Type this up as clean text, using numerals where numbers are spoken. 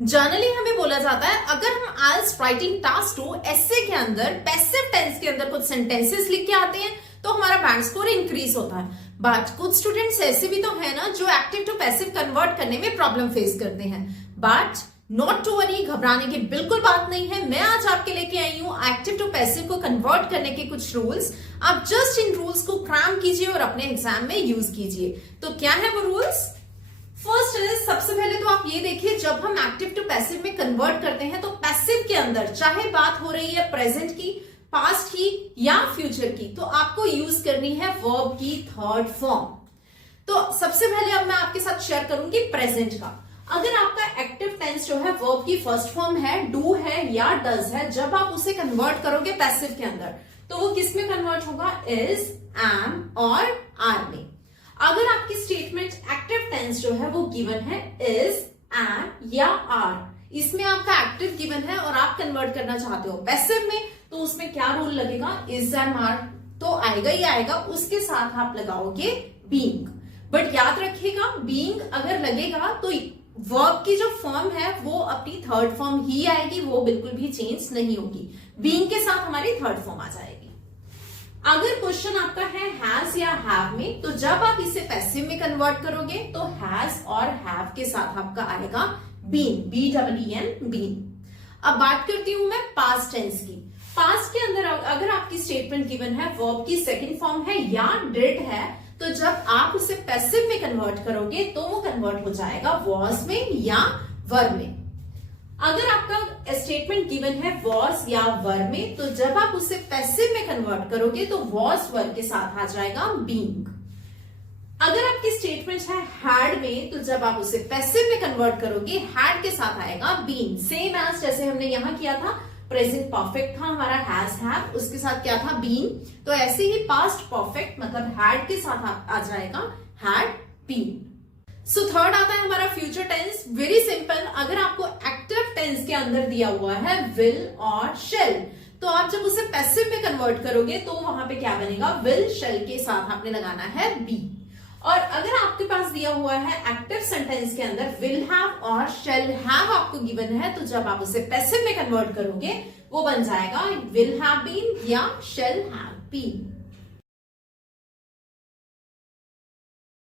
Generally हमें बोला जाता है अगर हम आज राइटिंग टास्क 2 एसे के अंदर पैसिव टेंस के अंदर कुछ सेंटेंसेस लिख के आते हैं तो हमारा बैंड स्कोर इंक्रीज होता है। बट कुछ स्टूडेंट्स ऐसे भी तो है ना जो एक्टिव टू पैसिव कन्वर्ट करने में प्रॉब्लम फेस करते हैं। बट नॉट टू वरी, घबराने की बिल्कुल बात नहीं है। मैं आज आपके लेके आई हूँ एक्टिव टू पैसिव को कन्वर्ट करने के कुछ रूल्स। आप जस्ट इन रूल्स को क्रैम कीजिए और अपने एग्जाम में यूज कीजिए। तो क्या है वो रूल्स? फर्स्ट इज, सबसे पहले तो आप ये देखिए, जब हम एक्टिव टू पैसिव में कन्वर्ट करते हैं तो पैसिव के अंदर चाहे बात हो रही है प्रेजेंट की, पास्ट की या फ्यूचर की, तो आपको यूज करनी है वर्ब की थर्ड फॉर्म। तो सबसे पहले अब मैं आपके साथ शेयर करूंगी प्रेजेंट का। अगर आपका एक्टिव टेंस जो है वर्ब की फर्स्ट फॉर्म है, डू है या डज है, जब आप उसे कन्वर्ट करोगे पैसिव के अंदर तो वो किस में कन्वर्ट होगा? इज, एम और आर में। अगर आपकी स्टेटमेंट एक्टिव टेंस जो है वो गिवन है इज, एम या आर, इसमें आपका एक्टिव गिवन है और आप कन्वर्ट करना चाहते हो पैसिव में, तो उसमें क्या रूल लगेगा? इज, एम, आर तो आएगा ही आएगा, उसके साथ आप लगाओगे बीइंग। बट याद रखिएगा, बीइंग अगर लगेगा तो वर्ब की जो फॉर्म है वो अपनी थर्ड फॉर्म ही आएगी, वो बिल्कुल भी चेंज नहीं होगी। बीइंग के साथ हमारी थर्ड फॉर्म आ जाएगी। अगर क्वेश्चन आपका है हैज या हैव में, तो जब आप इसे पैसिव में कन्वर्ट करोगे तो हैज और हैव के साथ आपका आएगा बीन, BEEN, बीन। अब बात करती हूं मैं पास्ट टेंस की। पास्ट के अंदर अगर आपकी स्टेटमेंट गिवन है वर्ब की सेकंड फॉर्म है या डिड है, तो जब आप उसे पैसिव में कन्वर्ट करोगे तो वो कन्वर्ट हो जाएगा वॉज में या वर में। अगर आपका स्टेटमेंट गिवन है वॉज या वर में, तो जब आप उसे पैसिव में कन्वर्ट करोगे तो वॉज वर के साथ आ जाएगा बीइंग। अगर आपकी स्टेटमेंट है हैड में, तो जब आप उसे पैसिव में कन्वर्ट करोगे हैड के साथ आएगा बीन। सेम एज जैसे हमने यहां किया था, प्रेजेंट परफेक्ट था हमारा हैज, हैव, उसके साथ क्या था? बीन। तो ऐसे ही पास्ट परफेक्ट मतलब हैड के साथ आ जाएगा हैड बीन। सो थर्ड आता है हमारा फ्यूचर टेंस। वेरी सिंपल, अगर आपको एक्टिव टेंस के अंदर दिया हुआ है विल और शेल, तो आप जब उसे पैसिव में कन्वर्ट करोगे तो वहां पे क्या बनेगा? विल, शेल के साथ आपने लगाना है बी। और अगर आपके पास दिया हुआ है एक्टिव सेंटेंस के अंदर विल हैव और शेल हैव आपको गिवन है, तो जब आप उसे पैसिव में कन्वर्ट करोगे वो बन जाएगा विल हैव बीन या शेल हैव बीन।